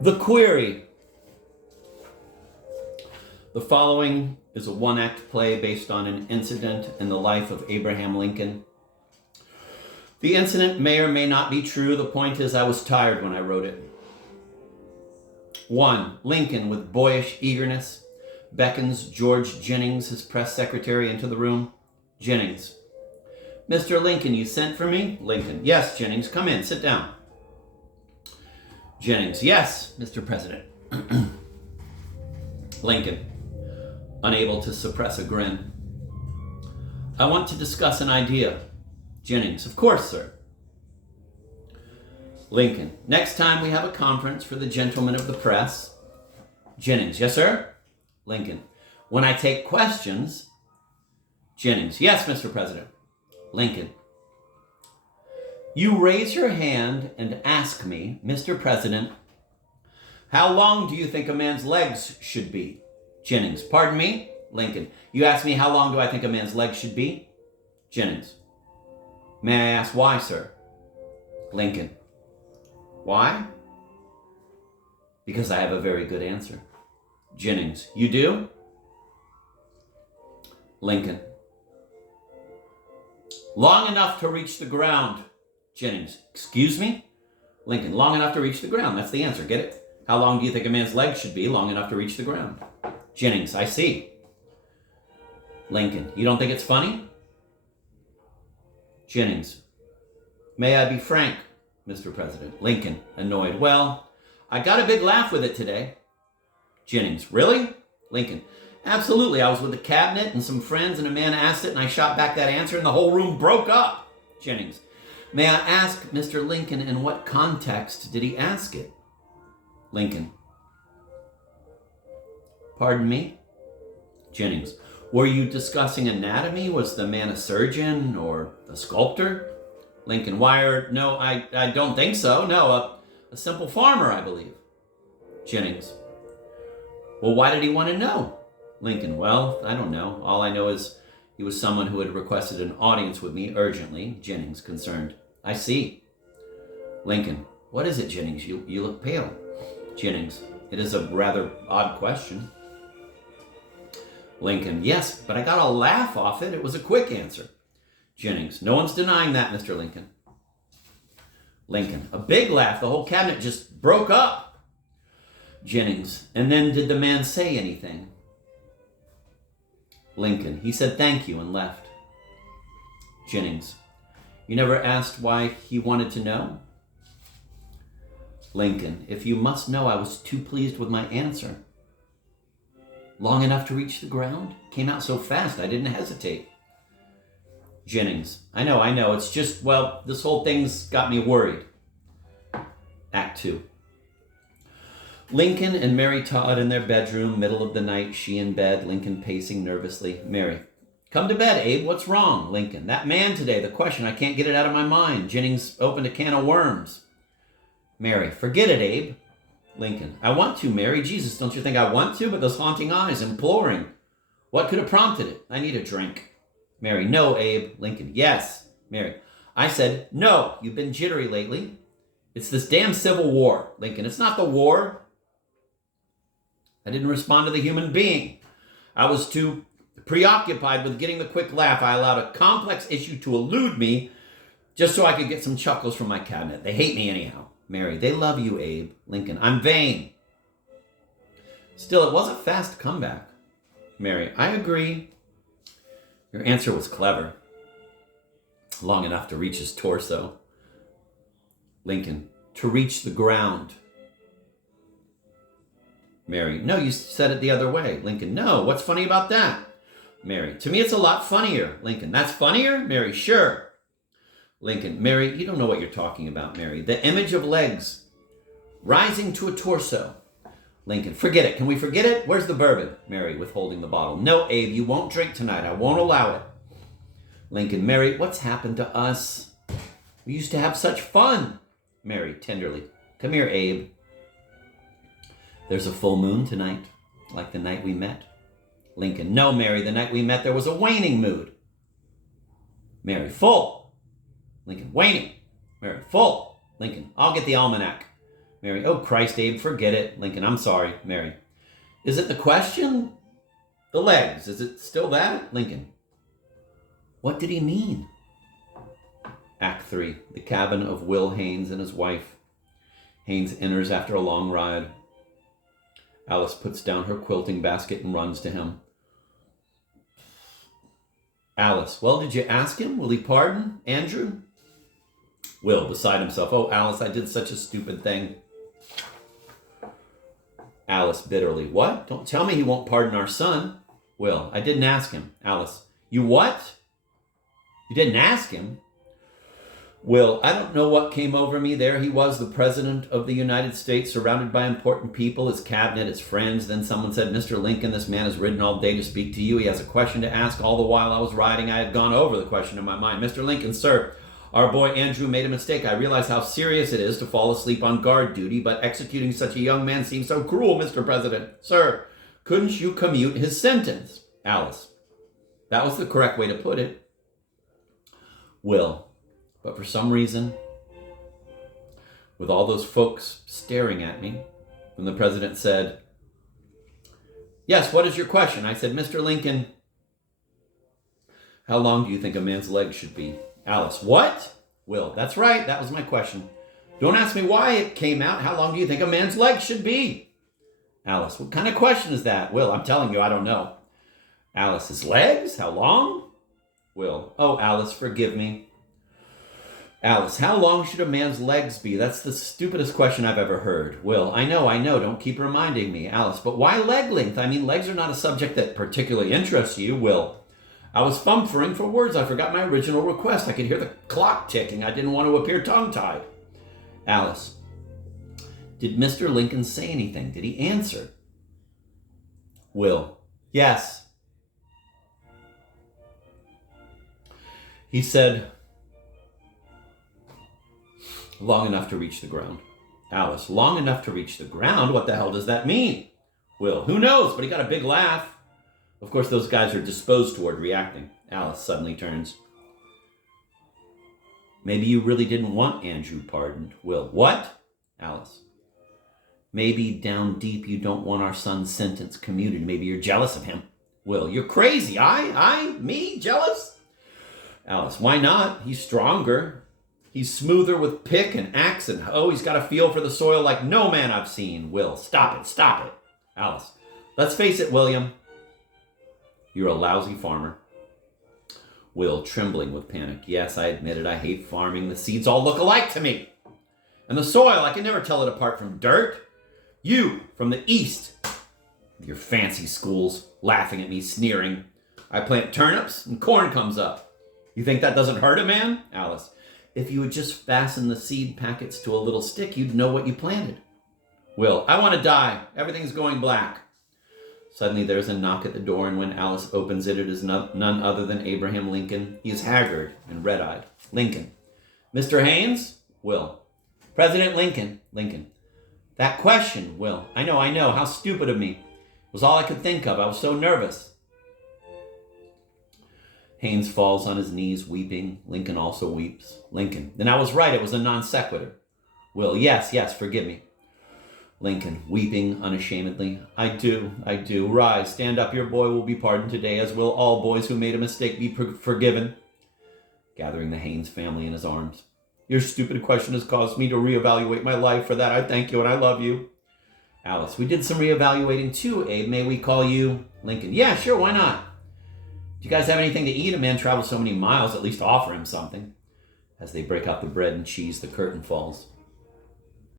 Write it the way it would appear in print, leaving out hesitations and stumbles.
The query. The following is a one-act play based on an incident in the life of Abraham Lincoln. The incident may or may not be true. The point is I was tired when I wrote it. 1. Lincoln, with boyish eagerness, beckons George Jennings, his press secretary, into the room. Jennings. Mr. Lincoln, you sent for me? Lincoln. Yes, Jennings. Come in. Sit down. Jennings. Yes, Mr. President. Lincoln, unable to suppress a grin. I want to discuss an idea. Jennings. Of course, sir. Lincoln. Next time we have a conference for the gentlemen of the press. Jennings. Yes, sir. Lincoln. When I take questions. Jennings. Yes, Mr. President. Lincoln. You raise your hand and ask me, Mr. President, how long do you think a man's legs should be? Jennings. Pardon me? Lincoln. You ask me how long do I think a man's legs should be? Jennings. May I ask why, sir? Lincoln. Why? Because I have a very good answer. Jennings. You do? Lincoln. Long enough to reach the ground. Jennings. Excuse me? Lincoln. Long enough to reach the ground. That's the answer. Get it? How long do you think a man's legs should be? Long enough to reach the ground. Jennings. I see. Lincoln. You don't think it's funny? Jennings. May I be frank, Mr. President? Lincoln. Annoyed. Well, I got a big laugh with it today. Jennings. Really? Lincoln. Absolutely. I was with the cabinet and some friends, and a man asked it, and I shot back that answer, and the whole room broke up. Jennings. May I ask, Mr. Lincoln, in what context did he ask it? Lincoln. Pardon me? Jennings. Were you discussing anatomy? Was the man a surgeon or a sculptor? Lincoln. No, I don't think so. No, a simple farmer, I believe. Jennings. Well, why did he want to know? Lincoln. Well, I don't know. All I know is he was someone who had requested an audience with me urgently. Jennings. Concerned. I see. Lincoln. What is it, Jennings? You look pale. Jennings. It is a rather odd question. Lincoln. Yes, but I got a laugh off it. It was a quick answer. Jennings. No one's denying that, Mr. Lincoln. Lincoln. A big laugh. The whole cabinet just broke up. Jennings. And then did the man say anything? Lincoln. He said thank you and left. Jennings. You never asked why he wanted to know? Lincoln. If you must know, I was too pleased with my answer. Long enough to reach the ground? Came out so fast, I didn't hesitate. Jennings. I know. It's just, well, this whole thing's got me worried. Act 2. Lincoln and Mary Todd in their bedroom, middle of the night, she in bed, Lincoln pacing nervously. Mary. Come to bed, Abe. What's wrong? Lincoln. That man today, the question, I can't get it out of my mind. Jennings opened a can of worms. Mary. Forget it, Abe. Lincoln. I want to, Mary. Jesus, don't you think I want to? But those haunting eyes, imploring. What could have prompted it? I need a drink. Mary. No, Abe. Lincoln. Yes. Mary. I said, no. You've been jittery lately. It's this damn Civil War. Lincoln. It's not the war. I didn't respond to the human being. I was too preoccupied with getting the quick laugh. I allowed a complex issue to elude me just so I could get some chuckles from my cabinet. They hate me anyhow. Mary. They love you, Abe. Lincoln. I'm vain. Still, it was a fast comeback. Mary. I agree. Your answer was clever. Long enough to reach his torso. Lincoln. To reach the ground. Mary. No, you said it the other way. Lincoln. No, what's funny about that? Mary. To me, it's a lot funnier. Lincoln. That's funnier? Mary. Sure. Lincoln. Mary, you don't know what you're talking about, Mary. The image of legs rising to a torso. Lincoln. Forget it. Can we forget it? Where's the bourbon? Mary, withholding the bottle. No, Abe, you won't drink tonight. I won't allow it. Lincoln. Mary, what's happened to us? We used to have such fun. Mary, tenderly. Come here, Abe. There's a full moon tonight, like the night we met. Lincoln. No, Mary, the night we met there was a waning mood. Mary. Full. Lincoln. Waning. Mary. Full. Lincoln. I'll get the almanac. Mary. Oh, Christ, Abe, forget it. Lincoln. I'm sorry. Mary. Is it the question? The legs. Is it still that? Lincoln. What did he mean? Act 3. The cabin of Will Haynes and his wife. Haynes enters after a long ride. Alice puts down her quilting basket and runs to him. Alice. Well, did you ask him? Will he pardon Andrew? Will, beside himself. Oh, Alice, I did such a stupid thing. Alice bitterly. What? Don't tell me he won't pardon our son. Will, I didn't ask him. Alice. You what? You didn't ask him? Will, I don't know what came over me. There he was, the President of the United States, surrounded by important people, his cabinet, his friends. Then someone said, Mr. Lincoln, this man has ridden all day to speak to you. He has a question to ask. All the while I was riding, I had gone over the question in my mind. Mr. Lincoln, sir, our boy Andrew made a mistake. I realize how serious it is to fall asleep on guard duty, but executing such a young man seems so cruel, Mr. President. Sir, couldn't you commute his sentence? Alice. That was the correct way to put it. Will. But for some reason, with all those folks staring at me, when the president said, yes, what is your question? I said, Mr. Lincoln, how long do you think a man's legs should be? Alice, what? Will, that's right, that was my question. Don't ask me why it came out. How long do you think a man's legs should be? Alice, what kind of question is that? Will, I'm telling you, I don't know. Alice, his legs? How long? Will, oh, Alice, forgive me. Alice, how long should a man's legs be? That's the stupidest question I've ever heard. Will, I know, don't keep reminding me. Alice, but why leg length? I mean, legs are not a subject that particularly interests you. Will, I was fumphering for words. I forgot my original request. I could hear the clock ticking. I didn't want to appear tongue-tied. Alice, did Mr. Lincoln say anything? Did he answer? Will, yes. He said, long enough to reach the ground. Alice, long enough to reach the ground? What the hell does that mean? Will, who knows, but he got a big laugh. Of course, those guys are disposed toward reacting. Alice suddenly turns. Maybe you really didn't want Andrew pardoned. Will, what? Alice, maybe down deep you don't want our son's sentence commuted. Maybe you're jealous of him. Will, you're crazy. Me, jealous? Alice, why not? He's stronger. He's smoother with pick and axe and hoe. He's got a feel for the soil like no man I've seen. Will, stop it. Alice, let's face it, William. You're a lousy farmer. Will, trembling with panic. Yes, I admit it. I hate farming. The seeds all look alike to me. And the soil, I can never tell it apart from dirt. You, from the east, with your fancy schools, laughing at me, sneering. I plant turnips and corn comes up. You think that doesn't hurt a man? Alice, if you would just fasten the seed packets to a little stick, you'd know what you planted. Will, I want to die. Everything's going black. Suddenly there's a knock at the door, and when Alice opens it, it is none other than Abraham Lincoln. He is haggard and red-eyed. Lincoln. Mr. Haynes? Will. President Lincoln. Lincoln. That question, Will. I know. How stupid of me. It was all I could think of. I was so nervous. Haynes falls on his knees, weeping. Lincoln also weeps. Lincoln. Then I was right. It was a non sequitur. Will. Yes, forgive me. Lincoln, weeping unashamedly. I do. Rise, stand up. Your boy will be pardoned today, as will all boys who made a mistake be forgiven. Gathering the Haynes family in his arms. Your stupid question has caused me to reevaluate my life. For that, I thank you and I love you. Alice, we did some reevaluating too, Abe. May we call you? Lincoln, yeah, sure, why not? Do you guys have anything to eat? A man travels so many miles, at least offer him something. As they break out the bread and cheese, the curtain falls.